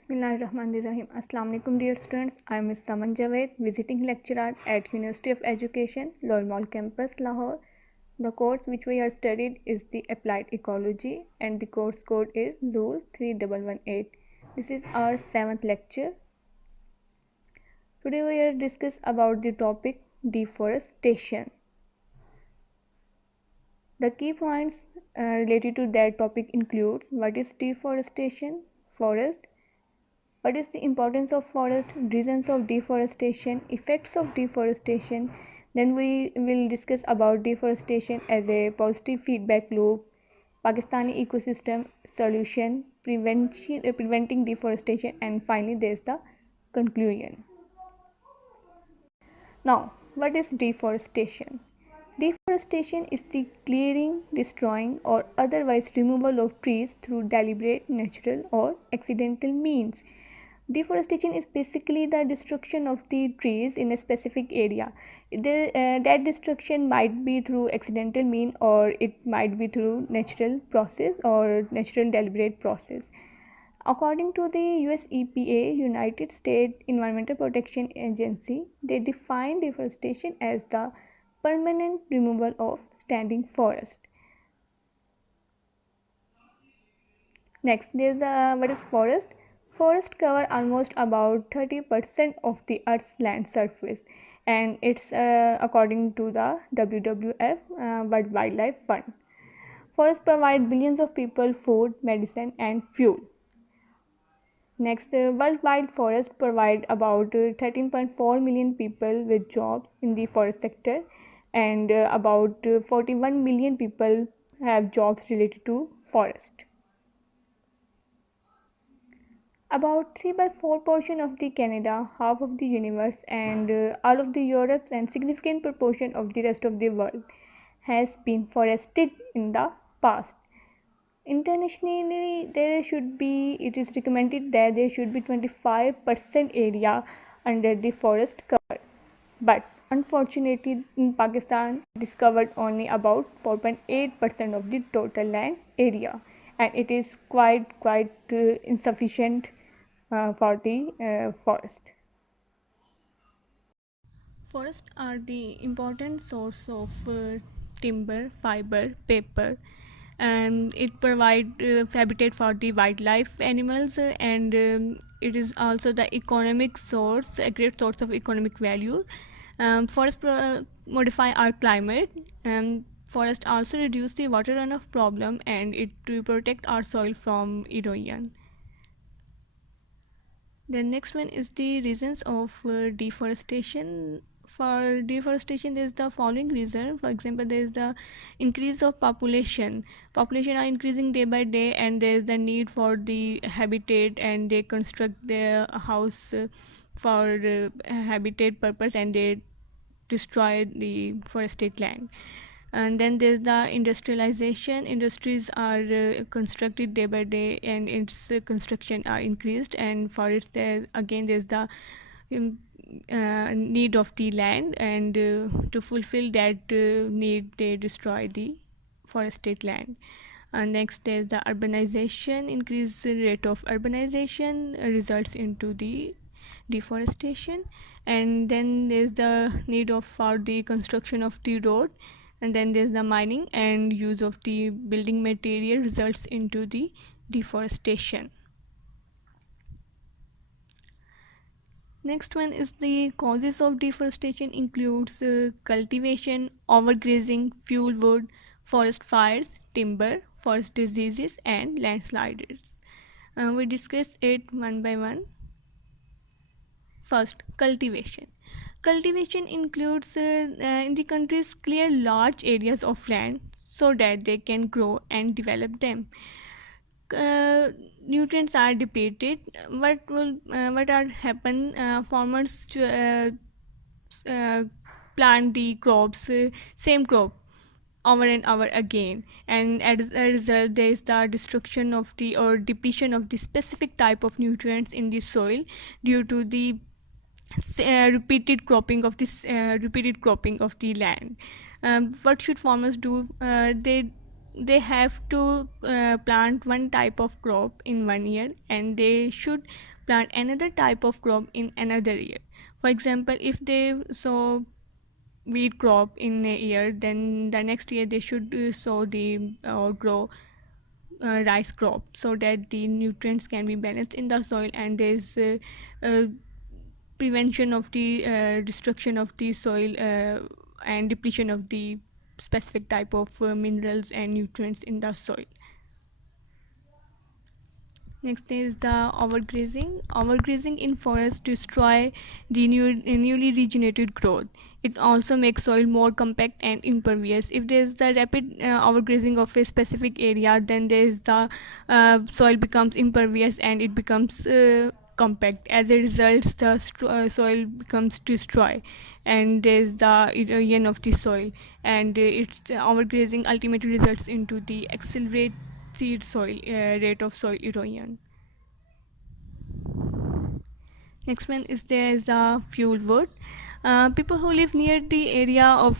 Bismillahirrahmanirrahim. Assalamu alaikum dear students. I am Ms. Saman Javed, visiting lecturer at University of Education, Lower Mall campus, Lahore. The course which we are studied is the Applied Ecology and the course code is ZUL 3118. This is our 7th lecture. Today we are discuss about the topic deforestation. The key points related to that topic includes what is deforestation, forest, what is the importance of forest, reasons of deforestation, effects of deforestation. Then we will discuss about deforestation as a positive feedback loop, Pakistani ecosystem solution, preventing deforestation, and finally there is the conclusion. Now, what is deforestation? Deforestation is the clearing, destroying, or otherwise removal of trees through deliberate, natural, or accidental means. Deforestation is basically the destruction of the trees in a specific area. That destruction might be through accidental mean, or it might be through natural process or natural deliberate process. According to the US EPA, United States Environmental Protection Agency, they define deforestation as the permanent removal of standing forest. Next, there is what is forest? Forests cover almost about 30% of the Earth's land surface, and it's according to the WWF, World Wildlife Fund. Forests provide billions of people food, medicine, and fuel. Next, worldwide forests provide about 13.4 million people with jobs in the forest sector, and about 41 million people have jobs related to forest. About 3 by 4 portion of the Canada, half of the universe, and all of the Europe and significant proportion of the rest of the world has been forested in the past. Internationally, it is recommended that there should be 25% area under the forest cover. But unfortunately, in Pakistan, discovered only about 4.8% of the total land area, and it is quite insufficient for the forest. Forests are the important source of timber, fiber, paper, and it provides habitat for the wildlife animals, and it is also the economic source, a great source of economic value. Forests modify our climate, and forests also reduce the water runoff problem, and it to protect our soil from erosion. The next one is the reasons of deforestation. For deforestation, there is the following reason. For example, there is the increase of population. Population are increasing day by day, and there is the need for the habitat, and they construct their house for habitat purpose, and they destroy the forested land. And then there's the industrialization. Industries are constructed day by day, and its construction are increased, and for it there's the um, need of the land, and to fulfill that need they destroy the forested land. Next is the urbanization. Increased rate of urbanization results into the deforestation. And then there's the need of for the construction of the road, and then there's the mining and use of the building material results into the deforestation. Next one is the causes of deforestation includes cultivation, overgrazing, fuel wood, forest fires, timber, forest diseases, and landslides. We discuss it one by one. First, cultivation. Cultivation includes in the countries clear large areas of land so that they can grow and develop them. Nutrients are depleted. What are happen? Farmers plant the crops, same crop over and over again, and as a result there is the destruction of the or depletion of the specific type of nutrients in the soil due to the repeated cropping of the land. What should farmers do? They they have to plant one type of crop in 1 year, and they should plant another type of crop in another year. For example, if they sow wheat crop in a year, then the next year they should sow the grow rice crop, so that the nutrients can be balanced in the soil, and there's uh, prevention of the destruction of the soil and depletion of the specific type of minerals and nutrients in the soil. Next is the overgrazing. Overgrazing in forests destroy the newly regenerated growth. It also makes soil more compact and impervious. If there is the rapid overgrazing of a specific area, then there is the soil becomes impervious and it becomes compact. As a result, the soil becomes destroyed, and there is the erosion of the soil. And its overgrazing ultimately results into the accelerate seed soil rate of soil erosion. Next one is there is a fuel wood. People who live near the area of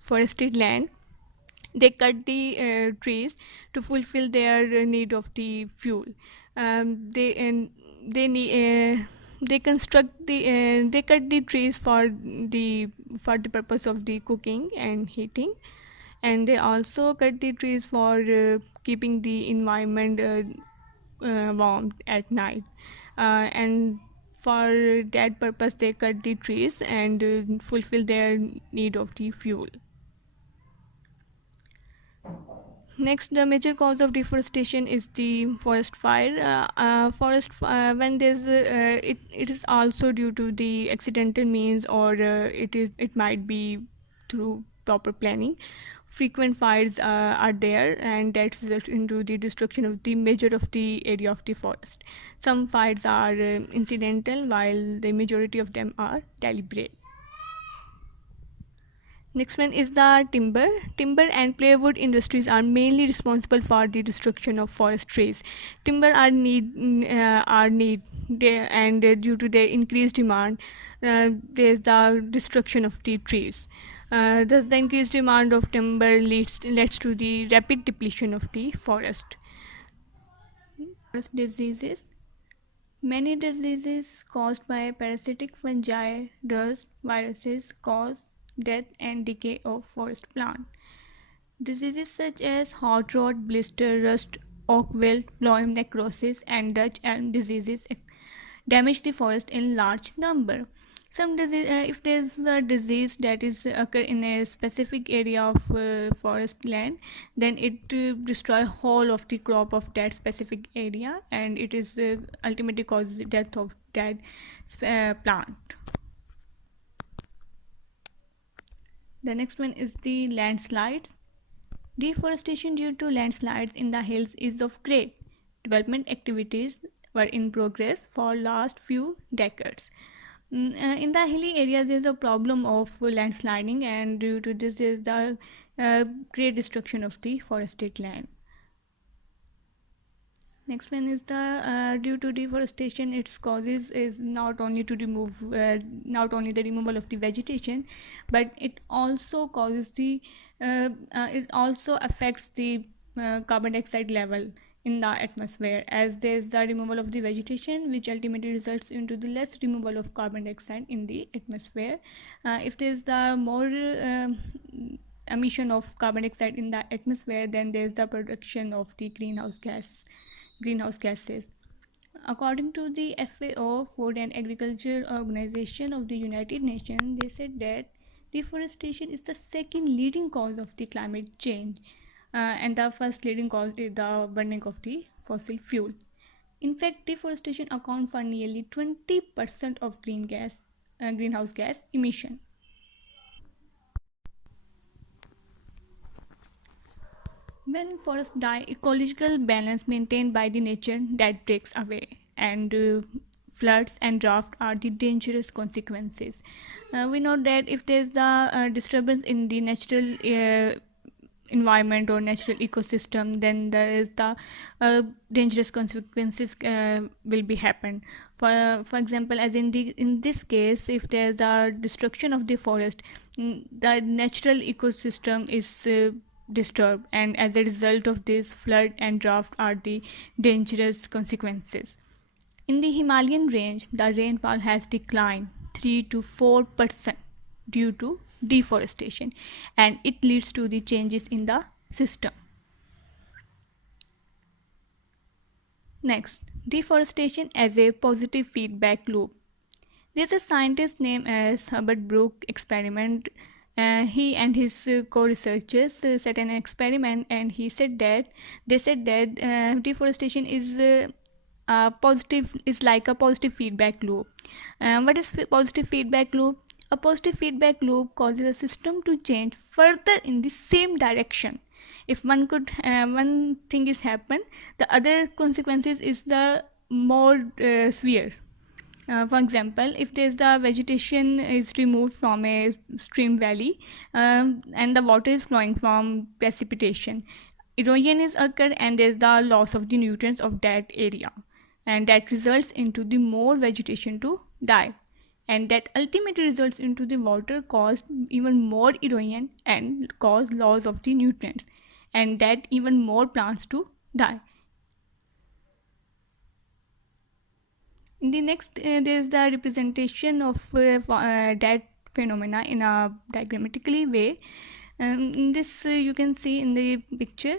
forested land, they cut the trees to fulfill their need of the fuel. They need they construct they cut the trees for the purpose of the cooking and heating, and they also cut the trees for keeping the environment warm at night, and for that purpose they cut the trees and fulfill their need of the fuel. Next, the major cause of deforestation is the forest fire. When there's it is also due to the accidental means, or it might be through proper planning. Frequent fires are there, and that results into the destruction of the major of the area of the forest. Some fires are incidental, while the majority of them are deliberate. Next one is the timber. Timber and plywood industries are mainly responsible for the destruction of forest trees. Timber are need and due to their increased demand, there is the destruction of the trees. Thus, the increased demand of timber leads to the rapid depletion of the forest. Forest diseases. Many diseases caused by parasitic fungi, dust, viruses cause death and decay of forest plant. Diseases such as hot rot, blister, rust, oak wilt, phloem necrosis, and Dutch elm diseases damage the forest in large number. If there is a disease that is occur in a specific area of forest land, then it destroy whole of the crop of that specific area, and it is ultimately causes death of that plant. The next one is the landslides. Deforestation due to landslides in the hills is of great. Development activities were in progress for last few decades. In the hilly areas, there is a problem of landsliding, and due to this, there is the great destruction of the forested land. Next one is the due to deforestation, its causes is not only to remove not only the removal of the vegetation, but it also causes the it also affects the carbon dioxide level in the atmosphere, as there is the removal of the vegetation, which ultimately results into the less removal of carbon dioxide in the atmosphere. If there is the more emission of carbon dioxide in the atmosphere, then there is the production of the greenhouse gases. According to the FAO, Food and Agriculture Organization of the United Nations, they said that deforestation is the second leading cause of the climate change, and the first leading cause is the burning of the fossil fuel. In fact, deforestation accounts for nearly 20% of greenhouse gas emission. When forests die, ecological balance maintained by the nature that breaks away, and floods and drought are the dangerous consequences. We know that if there is the disturbance in the natural environment or natural ecosystem, then there is the dangerous consequences will be happen. For example, as in this case, if there is a destruction of the forest, the natural ecosystem is disturbed, and as a result of this, flood and drought are the dangerous consequences. In the Himalayan range, the rainfall has declined 3 to 4% due to deforestation, and it leads to the changes in the system. Next, deforestation as a positive feedback loop. There's a scientist named as Herbert Brook experiment. He and his co-researchers set an experiment, and he said that they said that deforestation is like a positive feedback loop. What is positive feedback loop? A positive feedback loop causes a system to change further in the same direction. If one thing is happen, the other consequences is the more severe. For example, if there's the vegetation is removed from a stream valley, and the water is flowing from precipitation, erosion is occurred, and there's the loss of the nutrients of that area, and that results into the more vegetation to die, and that ultimately results into the water cause even more erosion and cause loss of the nutrients, and that even more plants to die. In the next, there is the representation of that phenomena in a diagrammatically way. In this, you can see in the picture,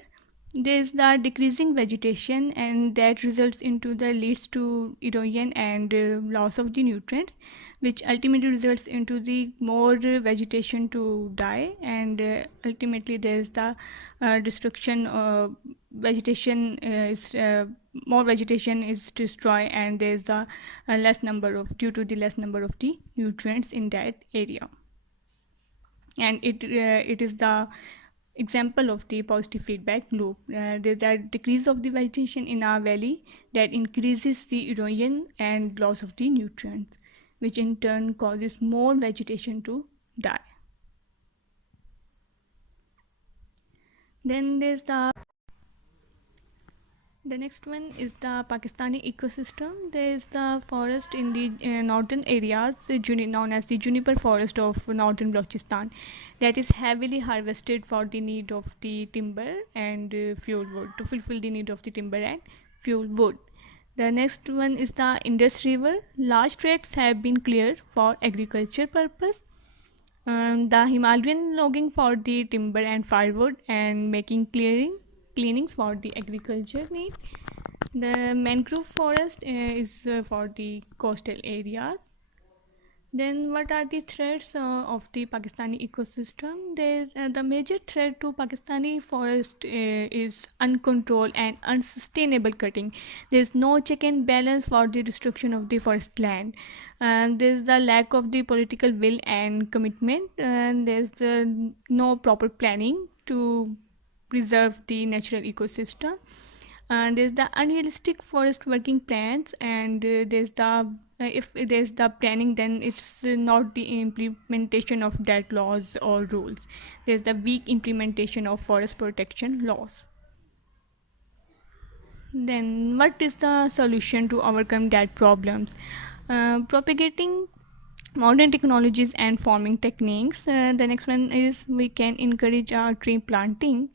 there is the decreasing vegetation, and that results into the leads to erosion and loss of the nutrients, which ultimately results into the more vegetation to die, and ultimately there is the destruction. Vegetation is more vegetation is destroyed, and there is a less number of due to the less number of the nutrients in that area, and it is the example of the positive feedback loop. There's a decrease of the vegetation in our valley that increases the erosion and loss of the nutrients, which in turn causes more vegetation to die. Then there's the next one is the Pakistani ecosystem. There is the forest in the northern areas, known as the juniper forest of northern Balochistan, that is heavily harvested for the need of the timber and fuel wood, to fulfill the need of the timber and fuel wood. The next one is the Indus River. Large tracts have been cleared for agriculture purpose. The Himalayan logging for the timber and firewood, and making cleanings for the agriculture need. The mangrove forest is for the coastal areas. Then, what are the threats of the Pakistani ecosystem? The major threat to Pakistani forest is uncontrolled and unsustainable cutting. There is no check and balance for the destruction of the forest land. There is the lack of the political will and commitment, and there is no proper planning to preserve the natural ecosystem. There's the unrealistic forest working plans, and there's the if there's the planning, then it's not the implementation of that laws or rules. There's the weak implementation of forest protection laws. Then what is the solution to overcome that problems? Propagating modern technologies and farming techniques. The next one is we can encourage our tree planting,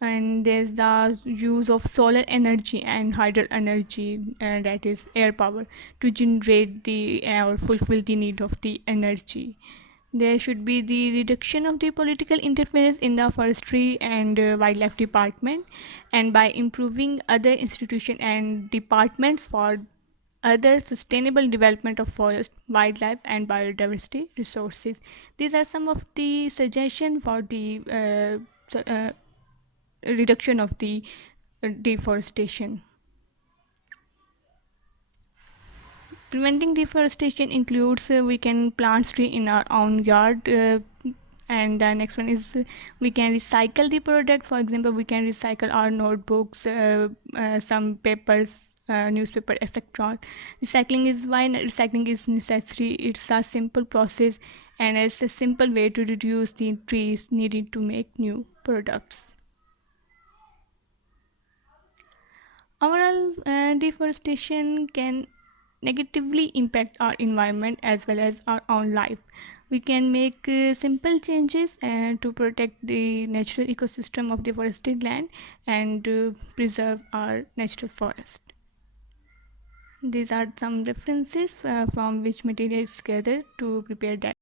and there's the use of solar energy and hydro energy, that is air power, to generate the or fulfill the need of the energy. There should be the reduction of the political interference in the forestry and wildlife department, and by improving other institutions and departments for other sustainable development of forest, wildlife, and biodiversity resources. These are some of the suggestions for the reduction of the deforestation. Preventing deforestation includes we can plant tree in our own yard, and the next one is we can recycle the product. For example, we can recycle our notebooks, some papers, newspaper, etc. Recycling is why recycling is necessary. It's a simple process, and it's a simple way to reduce the trees needed to make new products. Overall, deforestation can negatively impact our environment as well as our own life. We can make simple changes to protect the natural ecosystem of the forested land and preserve our natural forest. These are some references from which material is gathered to prepare that.